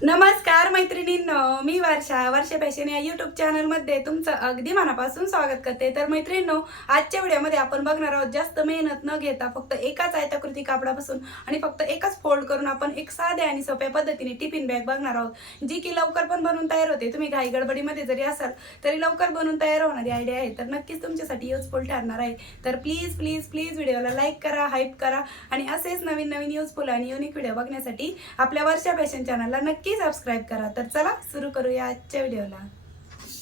नमस्कार मैत्रिणींनो मी वर्षा वर्षा फॅशन या युट्यूब चॅनलमध्ये तुमचं अगदी मनापासून स्वागत करते. तर मैत्रिणींनो आजच्या व्हिडिओमध्ये आपण बघणार आहोत जास्त मेहनत न घेता फक्त एकाच आयताकृती कापडापासून आणि फक्त एकच फोल्ड करून आपण एक साध्या आणि सोप्या पद्धतीने टिफिन बॅग बघणार आहोत जी की लवकर पण बनवून तयार होते. तुम्ही घाई गडबडीमध्ये जरी असाल तरी लवकर बनवून तयार होणारी आयडिया आहे. तर नक्कीच तुमच्यासाठी युजफुल ठरणार आहे. तर प्लीज प्लीज प्लीज व्हिडिओला लाईक करा हाईप करा आणि असेच नवीन नवीन युजफुल आणि युनिक व्हिडिओ बघण्यासाठी आपल्या वर्षा फॅशन चॅनलला नक्की सबस्क्राईब करा. तर चला सुरू करूया आजच्या व्हिडिओला.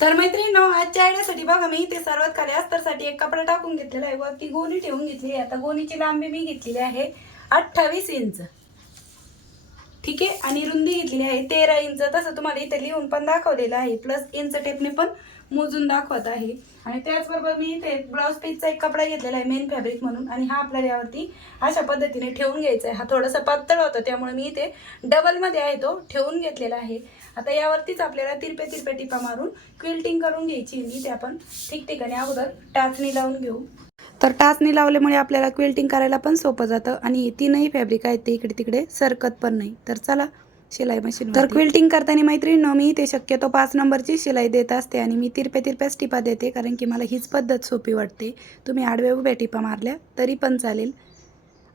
तर मैत्रिणींनो आजच्या आयडियासाठी बघा मी इथे सर्वात खाली अस्तरसाठी एक कपडा टाकून घेतलेला आहे. वरती गोणी ठेवून घेतली आहे. आता गोणीची लांबी मी घेतलेली आहे अठ्ठावीस इंच. ठीक आहे? आणि रुंदी घेतलेली आहे तेरा इंच. तसं तुम्हाला इथे लिहून पण दाखवलेलं आहे. प्लस इंच टेपने पण मोजून दाखवत आहे. आणि त्याचबरोबर मी इथे ब्लाऊज पीसचा एक कपडा घेतलेला आहे मेन फॅब्रिक म्हणून. आणि हा आपल्याला यावरती अशा पद्धतीने ठेवून घ्यायचा आहे. हा थोडासा पातळ होता त्यामुळे मी इथे डबलमध्ये आहे तो ठेवून घेतलेला आहे. आता यावरतीच आपल्याला तिरपे तिरपे टिपा मारून क्विल्टिंग करून घ्यायची मी ते आपण ठिकठिकाणी अगोदर टाचणी लावून घेऊ. तर टाचणी लावल्यामुळे आपल्याला क्विल्टिंग करायला पण सोपं जातं. आणि तीनही फॅब्रिक आहेत ते इकडे तिकडे सरकत पण नाही. तर चला शिलाई मशीन तर क्विल्टिंग करताना मैत्रिणींनो मी ते शक्यतो पाच नंबरची शिलाई देत असते आणि मी तिरप्या तिरप्याच टिपा देते कारण की मला हीच पद्धत सोपी वाटते. तुम्ही आडव्या उभ्या टिपा मारल्या तरी पण चालेल.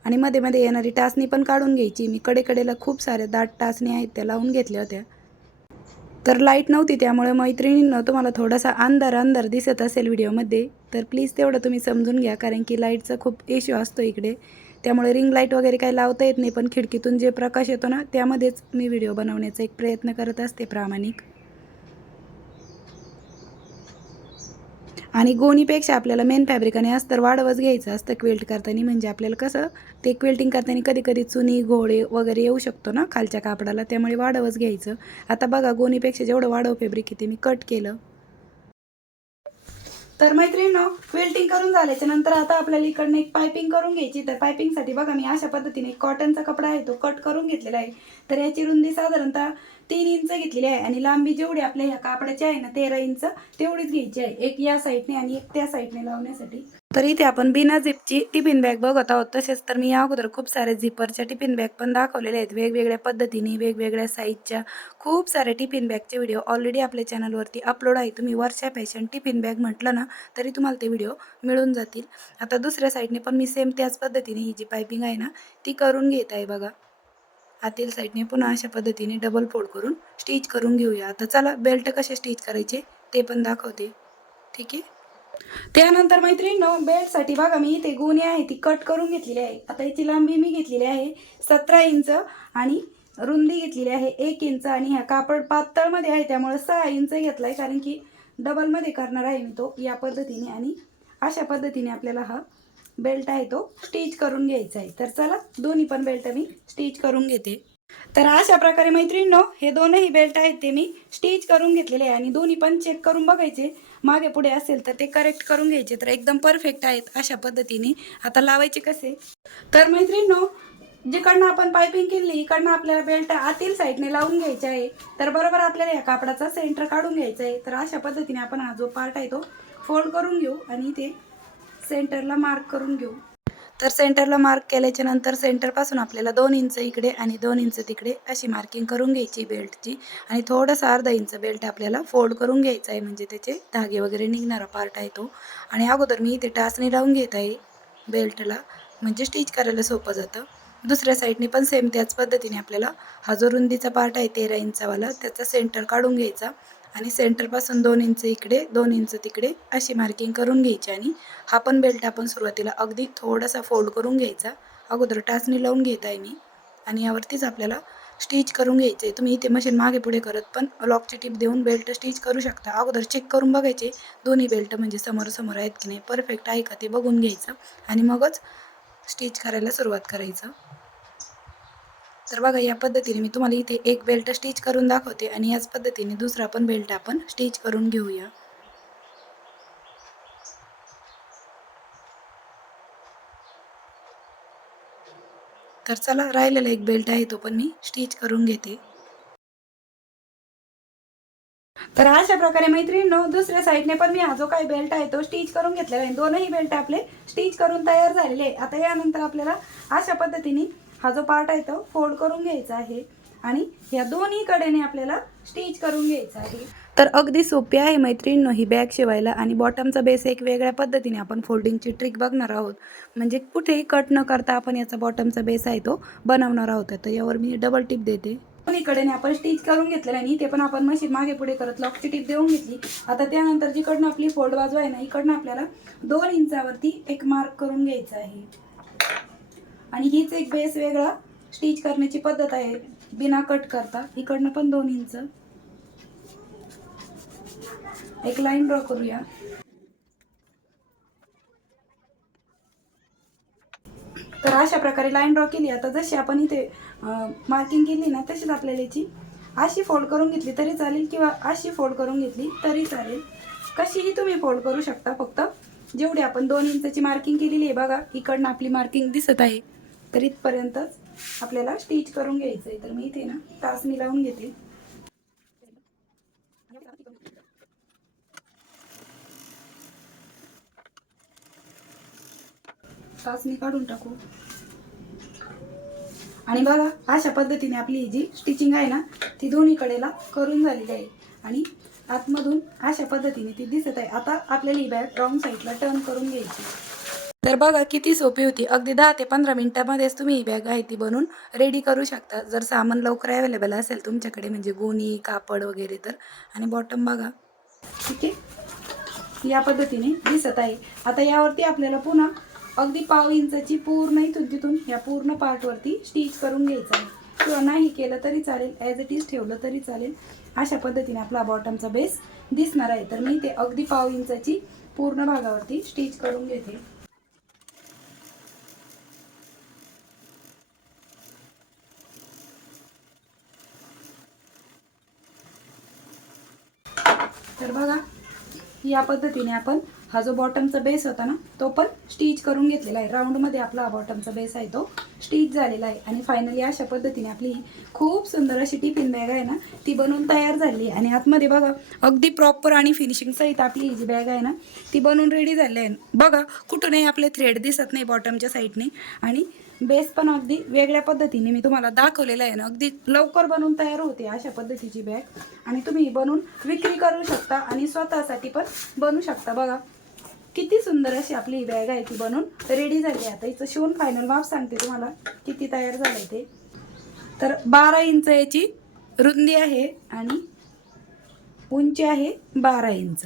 आणि मध्ये मध्ये येणारी टाचणी पण काढून घ्यायची. मी कडेकडेला खूप साऱ्या दाट टाचणी आहेत त्या लावून घेतल्या होत्या. तर लाइट नव्हती त्यामुळे मैत्रिणींनो तुम्हाला थोडासा अंधार अंधार दिसत असेल व्हिडिओमध्ये तर प्लीज तेवढं तुम्ही समजून घ्या कारण की लाईटचा खूप इश्यू असतो इकडे. त्यामुळे रिंग लाइट वगैरे काही लावता येत नाही पण खिडकीतून जे प्रकाश येतो ना त्यामध्येच मी व्हिडिओ बनवण्याचा एक प्रयत्न करत असते प्रामाणिक. आणि गोणीपेक्षा आपल्याला मेन फॅब्रिकाने अस्तर वाढवच घ्यायचं असतं क्विल्ट करताना. म्हणजे आपल्याला कसं ते क्विल्टिंग करताना कधी कधी चुनी घोडे वगैरे येऊ शकतो ना खालच्या कापडाला. त्यामुळे वाढवच घ्यायचं. आता बघा गोणीपेक्षा जेवढं वाढव फॅब्रिक आहे ते मी कट केलं. तर मैत्रिणीनो क्विल्टिंग करून झाल्याच्यानंतर आता आपल्याला इकडनं एक पायपिंग करून घ्यायची. तर पायपिंगसाठी बघा मी अशा पद्धतीने कॉटनचा कपडा आहे तो कट करून घेतलेला आहे. तर याची रुंदी साधारणतः तीन इंच घेतलेली आहे आणि लांबी जेवढी आपल्या ह्या कापडाची आहे ना तेरा इंच तेवढीच घ्यायची आहे. एक या साईडने आणि एक त्या साईडने लावण्यासाठी. तर इथे आपण बिना झिपची टिफिन बॅग बघत आहोत. तसेच तर मी या अगोदर खूप सारे झिपरच्या टिफिन बॅग पण दाखवलेल्या आहेत. वेगवेगळ्या पद्धतीने वेगवेगळ्या साईजच्या खूप सारे टिफिन बॅगचे व्हिडिओ ऑलरेडी आपल्या चॅनलवरती अपलोड आहे. तुम्ही वर्षा फॅशन टिफिन बॅग म्हटलं ना तरी तुम्हाला ते व्हिडिओ मिळून जातील. आता दुसऱ्या साईडने पण मी सेम त्याच पद्धतीने ही जी पायपिंग आहे ना ती करून घेत आहे बघा. आतील साईडने पुन्हा अशा पद्धतीने डबल फोल्ड करून स्टिच करून घेऊया. आता चला बेल्ट कसे स्टिच करायचे ते पण दाखवते. ठीक आहे? त्यानंतर मैत्रिणीनं बेल्टसाठी बघा मी इथे गुणी आहे ती कट करून घेतलेली आहे. आता याची लांबी मी घेतलेली आहे सतरा इंच आणि रुंदी घेतलेली आहे एक इंच आणि ह्या कापड पातळमध्ये आहे त्यामुळे सहा इंच घेतला आहे कारण की डबलमध्ये करणार आहे मी तो या पद्धतीने आणि अशा पद्धतीने आपल्याला हा बेल्ट आहे तो स्टिच करून घ्यायचा आहे. तर चला दोन्ही पण बेल्ट मी स्टिच करून घेते. तर अशा प्रकारे मैत्रिणींनो हे दोनही बेल्ट आहेत ते मी स्टिच करून घेतलेले आहे आणि दोन्ही पण चेक करून बघायचे. मागे पुढे असेल तर ते करेक्ट करून घ्यायचे. तर एकदम परफेक्ट आहेत अशा पद्धतीने. आता लावायचे कसे? तर मैत्रिणींनो जिकडनं आपण पायपिंग केली इकडनं आपल्याला बेल्ट आतील साईडने लावून घ्यायचे आहे. तर बरोबर आपल्याला या कापडाचा सेंटर काढून घ्यायचा आहे. तर अशा पद्धतीने आपण हा जो पार्ट आहे तो फोल्ड करून घेऊ आणि ते सेंटरला मार्क करून घेऊ. तर सेंटरला मार्क केल्याच्यानंतर सेंटरपासून आपल्याला दोन इंच इकडे आणि दोन इंच तिकडे अशी मार्किंग करून घ्यायची बेल्टची. आणि थोडंसं अर्धा इंच बेल्ट आपल्याला फोल्ड करून घ्यायचा आहे म्हणजे त्याचे धागे वगैरे निघणारा पार्ट आहे तो. आणि अगोदर मी इथे टाचणी लावून घेत आहे बेल्टला म्हणजे स्टिच करायला सोपं जातं. दुसऱ्या साईडने पण सेम त्याच पद्धतीने आपल्याला हा जो रुंदीचा पार्ट आहे तेरा इंचावाला त्याचा सेंटर काढून घ्यायचा. आणि सेंटरपासून दोन इंच इकडे दोन इंच तिकडे अशी मार्किंग करून घ्यायची. आणि हा पण बेल्ट आपण सुरुवातीला अगदी थोडासा फोल्ड करून घ्यायचा. अगोदर टाचणी लावून घेत आहे मी. आणि यावरतीच आपल्याला स्टिच करून घ्यायचे. तुम्ही इथे मशीन मागे पुढे करत पण लॉकची टीप देऊन बेल्ट स्टिच करू शकता. अगोदर चेक करून बघायचे. दोन्ही बेल्ट म्हणजे समोर समोर आहेत की नाही? परफेक्ट आहे का ते बघून घ्यायचं. आणि मगच स्टिच करायला सुरुवात करायचं. तर बघा या पद्धतीने मी तुम्हाला इथे एक बेल्ट स्टिच करून दाखवते आणि याच पद्धतीने दुसरा पण बेल्ट आपण स्टिच करून घेऊया. तर चला राहिलेला एक बेल्ट आहे तो पण मी स्टिच करून घेते. तर अशा प्रकारे मैत्रिणींनो दुसऱ्या साईडने पण मी हा जो काही बेल्ट आहे तो स्टिच करून घेतलेला आहे. दोनही बेल्ट आपले स्टिच करून तयार झालेले आता यानंतर आपल्याला अशा पद्धतीने हा जो पार्ट आहे तो फोल्ड करून घ्यायचा आहे. आणि या दोन्ही कडेने आपल्याला स्टिच करून घ्यायचं आहे. तर अगदी सोपी आहे मैत्रिणींनो ही बॅग शिवायला. आणि बॉटमचा बेस एक वेगळ्या पद्धतीने आपण फोल्डिंगची ट्रिक बघणार आहोत. म्हणजे कुठेही कट न करता आपण याचा बॉटमचा बेस आहे तो बनवणार आहोत. तर यावर मी डबल टिप देते. दोन्हीकडे आपण स्टिच करून घेतलेलं आणि ते पण आपण मशीन मागे पुढे करत लॉकची टिप देऊन घेतली. आता त्यानंतर जिकडनं आपली फोल्ड बाजू आहे ना इकडनं आपल्याला दोन इंचावरती एक मार्क करून घ्यायचा आहे. आणि हीच एक बेस वेगळा स्टिच करण्याची पद्धत आहे. बिना कट करता. इकडनं पण दोन इंच एक लाईन ड्रॉ करूया. तर अशा प्रकारे लाईन ड्रॉ केली. आता जशी आपण इथे मार्किंग केली ना तशीच आपल्याला याची अशी फोल्ड करून घेतली तरी चालेल किंवा अशी फोल्ड करून घेतली तरी चालेल. कशीही तुम्ही फोल्ड करू शकता. फक्त जेवढी आपण दोन इंचाची मार्किंग केलेली आहे बघा इकडनं आपली मार्किंग दिसत आहे. तर इथपर्यंतच आपल्याला स्टिच करून घ्यायचं आहे तर मी इथे ना टाचणी लावून घेते. टाचणी काढून टाकू. आणि बघा अशा पद्धतीने आपली ही जी स्टिचिंग आहे ना ती दोन्ही कडेला करून झालेली आहे. आणि आतमधून अशा पद्धतीने ती दिसत आहे. आता आपल्याला ही बॅग रॉंग साईडला टर्न करून घ्यायची. तर बघा किती सोपी होती. अगदी दहा ते पंधरा मिनिटामध्येच तुम्ही ही बॅग आहे ती बनवून रेडी करू शकता. जर सामान लवकर अवेलेबल असेल तुमच्याकडे म्हणजे गोणी कापड वगैरे तर. आणि बॉटम बघा. ठीक आहे? या पद्धतीने दिसत आहे. आता यावरती आपल्याला पुन्हा अगदी पाव इंचाची पूर्ण इथून तिथून या पूर्ण पार्टवरती स्टिच करून घ्यायचं आहे. किंवा नाही केलं तरी चालेल. ॲज इट इज ठेवलं तरी चालेल. अशा पद्धतीने आपला बॉटमचा बेस दिसणार आहे. तर मी ते अगदी पाव इंचाची पूर्ण भागावरती स्टिच करून घेते तर बघा या पद्धतीने आपण हा जो बॉटमचा बेस होता ना तो पण स्टिच करून घेतलेला आहे. राऊंडमध्ये आपला हा बॉटमचा बेस आहे तो स्टिच झालेला आहे. आणि फायनली अशा पद्धतीने आपली खूप सुंदर अशी टिफिन बॅग आहे ना ती बनवून तयार झाली आहे. आणि आतमध्ये बघा अगदी प्रॉपर आणि फिनिशिंग सहित आपली ही जी बॅग आहे ना ती बनवून रेडी झाली आहे. बघा कुठूनही आपले थ्रेड दिसत नाही बॉटमच्या साईडने आणि बेस पण अगदी वेगळ्या पद्धतीने मी तुम्हाला दाखवलेलं आहे ना. अगदी लवकर बनवून तयार होते अशा पद्धतीची बॅग आणि तुम्ही बनवून विक्री करू शकता आणि स्वतःसाठी पण बनवू शकता. बघा किती सुंदर अशी आपली ही बॅग आहे ती बनवून रेडी झाली आहे. आता हिचं शिवून फायनल माप सांगते तुम्हाला किती तयार झालं ते. तर बारा इंच याची रुंदी आहे आणि उंची आहे बारा इंच.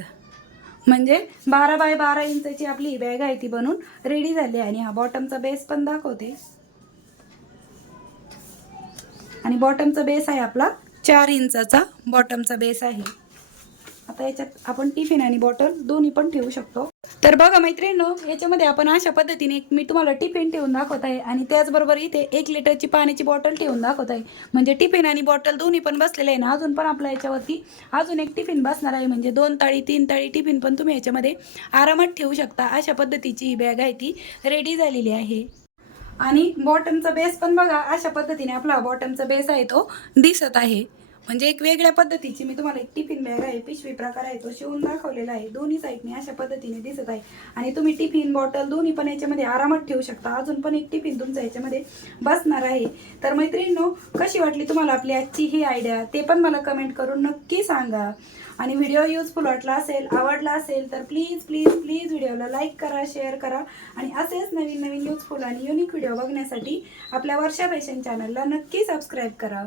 म्हणजे बारा बाय बारा इंचाची आपली ही बॅग आहे ती बनवून रेडी झाली आहे. आणि हा बॉटमचा बेस पण दाखवते. आणि बॉटमचा बेस आहे आपला चार इंचाचा. बॉटमचा बेस आहे. आता याच्यात आपण टिफिन आणि बॉटल दोन्ही पण ठेवू शकतो. तर बघा मैत्रिणी याच्यामध्ये आपण अशा पद्धतीने मी तुम्हाला टिफिन ठेवून दाखवत आहे आणि त्याचबरोबर इथे एक लिटरची पाण्याची बॉटल ठेवून दाखवत आहे. म्हणजे टिफिन आणि बॉटल दोन्ही पण बसलेले आहे ना अजून पण आपल्या याच्यावरती अजून एक टिफिन बसणार आहे. म्हणजे दोन ताळी तीन ताळी टिफिन पण तुम्ही याच्यामध्ये आरामात ठेवू शकता. अशा पद्धतीची ही बॅग आहे ती रेडी झालेली आहे. आणि बॉटमचा बेस पण बघा अशा पद्धतीने आपला बॉटमचा बेस आहे तो दिसत आहे. म्हणजे एक वेगळ्या पद्धतीची मी तुम्हाला एक टिफिन बॅग आहे पिशवी प्रकार आहे तो शिवून दाखवलेला आहे. दोन्ही साईडने अशा पद्धतीने दिसत आहे. आणि तुम्ही टिफिन बॉटल दोन्ही पण याच्यामध्ये आरामात ठेवू शकता. अजून पण एक टिफिन तुमच्या याच्यामध्ये बसणार आहे. तर मैत्रिणींनो कशी वाटली तुम्हाला आपली आजची ही आयडिया ते पण मला कमेंट करून नक्की सांगा. आणि व्हिडिओ युजफुल वाटला असेल आवडला असेल तर प्लीज प्लीज प्लीज व्हिडिओला लाईक करा शेअर करा. आणि असेच नवीन नवीन युजफुल आणि युनिक व्हिडिओ बघण्यासाठी आपल्या वर्षा फॅशन चॅनलला नक्की सबस्क्राईब करा.